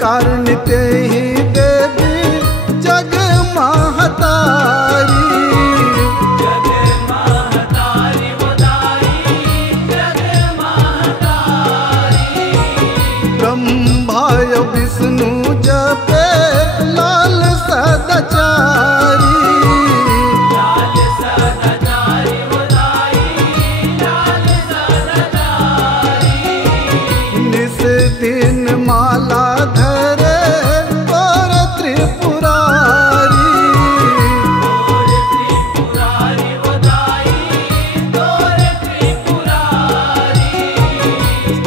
कारण ते ही देवी जग महतारी, जग महतारी वदाई, जग महतारी। ब्रह्माय विष्णु जपे लाल सदाचारी, लाल सदाचारी वदाई, लाल सदाचारी। निस दिन माला धरे और त्रिपुरारी, तोर त्रिपुरारी वदाई, तोर त्रिपुरारी।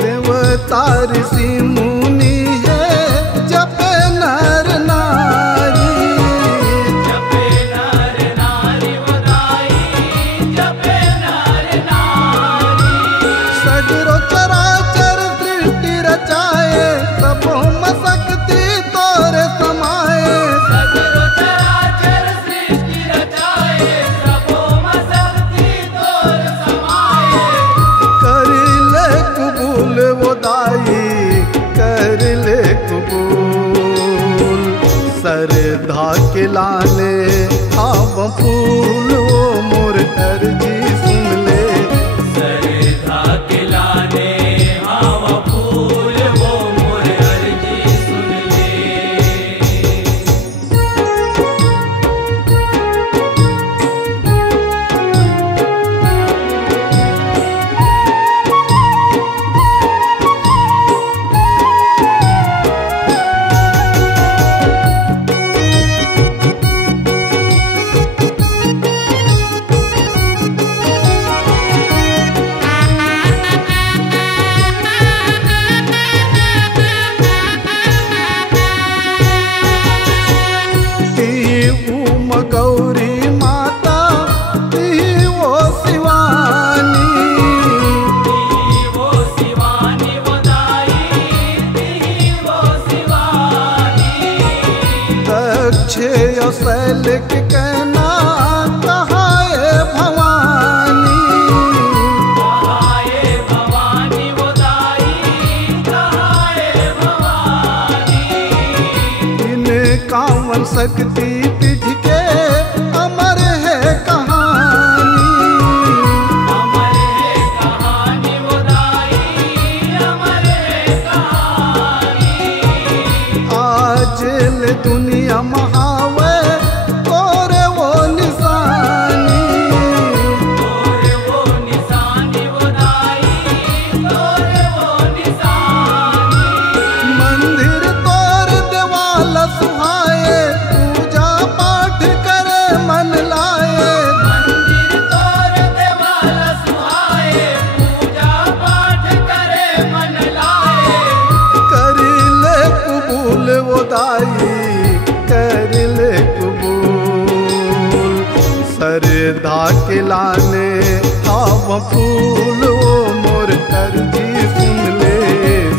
देवता ऋषि मुनि है जपे नर नारी, जपे नर नारी वदाई, जपे नर नारी। सगरो चराचर सृष्टि रचाए, सबों शक्ति तोरे समाए। सगरो चराचर सृष्टि रचाए, सबों शक्ति तोर समाए। कर ले कबूल वो दाई, कर ले कबूल। सरधा के लाने आव फूल, वो मोर अर्जी सुन ले। सरधा के लाने आव फूल, वो मोर अर्जी सुन ले। गौरी माता ती वो शिवानी, वो शिवानी वदाई, वो शिवानी। दक्ष शैल के कहना कहाए भवानी, कहाए भवानी वदाई, कहाए भवानी। इन कावन शक्ति पीठ के अमर है कहानी। अमर है कहानी वदाई, अमर है कहानी। आज ले दुनिया महावे तोरे वो निशानी, तोरे वो निशानी वदाई, तोरे वो निशानी। मंदिर तोर देवाल सुहाए, पूजा पाठ करे मन लाए। मंदिर तोर देवाल सुहाए, पूजा पाठ करे मन लाए। कर ले कबूल वो दाई, कर ले कबूल। सरधा के लाने आव फूल, वो मोर अर्जी सुन ले।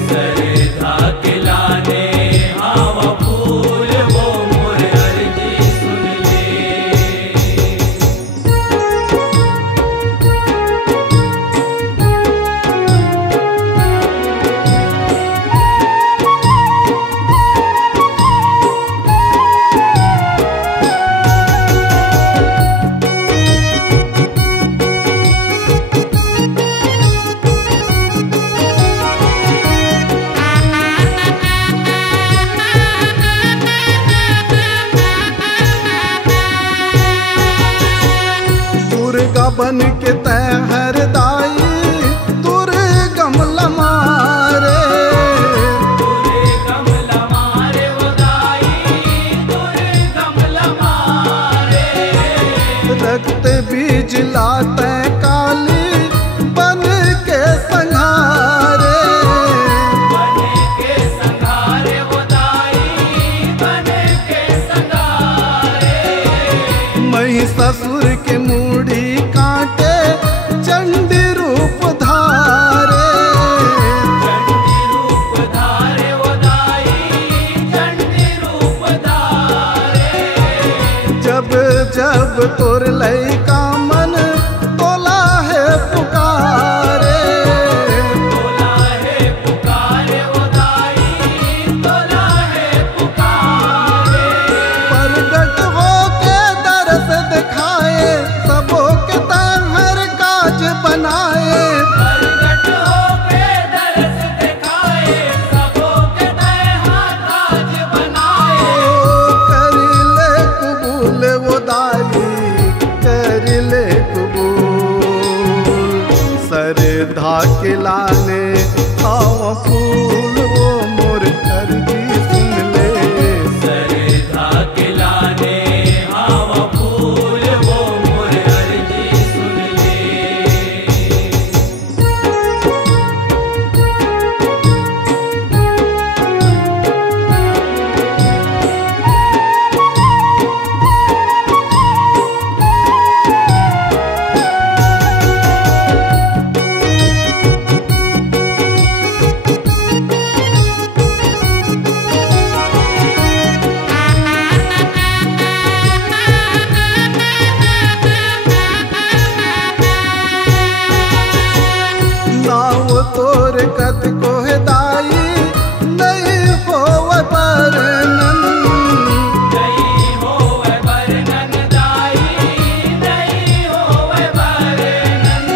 सरधा के लाने आव फूल, वो मोर अर्जी सुन ले। दुर्गा बन के तय हर दाई, दुर्गम लमारे। दुर्गम लमारे वदाई, दुर्गम लमारे। रक्त बीज लाते काली बन के संहारे। बन के संघारे वदाई, बन के संघारे। महिषासुर के मूड़ी काटे चंडी रूप धारे। चंडी रूप धारे वदाई, चंडी रूप धारे। जब जब तोर लैका मन तोला है पुकारे। तोला है पुकारे वदाई, तोला के लाने आवा फूल वो मोर अर्जी सुन ले। सरधा के लाने आवा फूल वो मोर अर्जी सुन ले। नाव तोर कत को दाई नहीं होव बरनन। नहीं होवे बरनन दाई, नहीं होवे बरनन।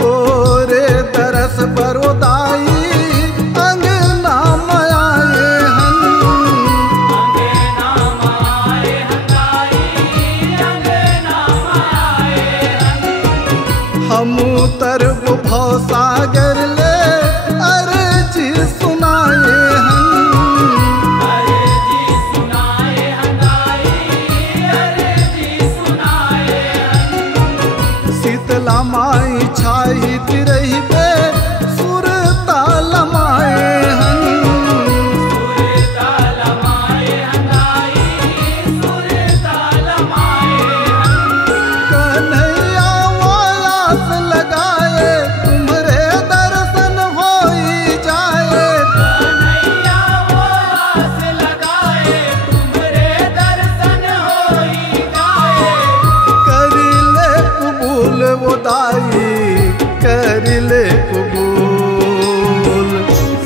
तोरे तरस बरो दाई अंगना माए हन। अंगे नाम आए हंगाई, अंगे नाम आए हन। हम तरब भव सागर ले अर्जी सुनाए हन। अर्जी सुनाए हंगाई, अर्जी सुनाए हन। शीतला माई छाई तिरही पे सुर ताल माए हन। सुर ताल माए हंगाई, सुर ताल माए हन। कन्हैया वायास लगाए तुम्हारे दर्शन होई जाए। कन्हैया वो आस लगाए, तुम्हारे दर्शन होई जाए। कर ले कबूल वो दाई कर ले कबूल।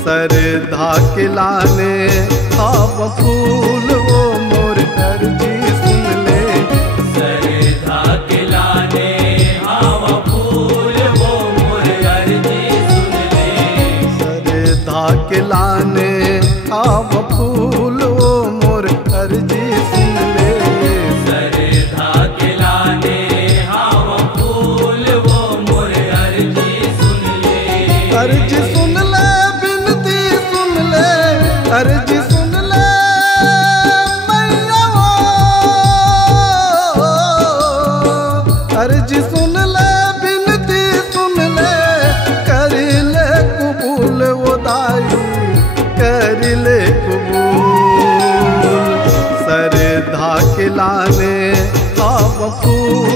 सरधा के लाने आव फूल वो मोर अर्जी सुन ले। सरधा के लाने आवा फूल वो मोर अर्जी सुन ले। सरधा के लाने आव फूल वो मोर अर्जी सुन ले। सरधा के लाने आवा फूल वो मोर अर्जी सुन ले। अर्जी सुन ले बिनती सुन ले अर्जी सुन ले मैया वो। अर्जी सुन ले बिनती सुन ले कर ले कबूल वो दाई कर ले कबूल। सरधा के लाने आव फूल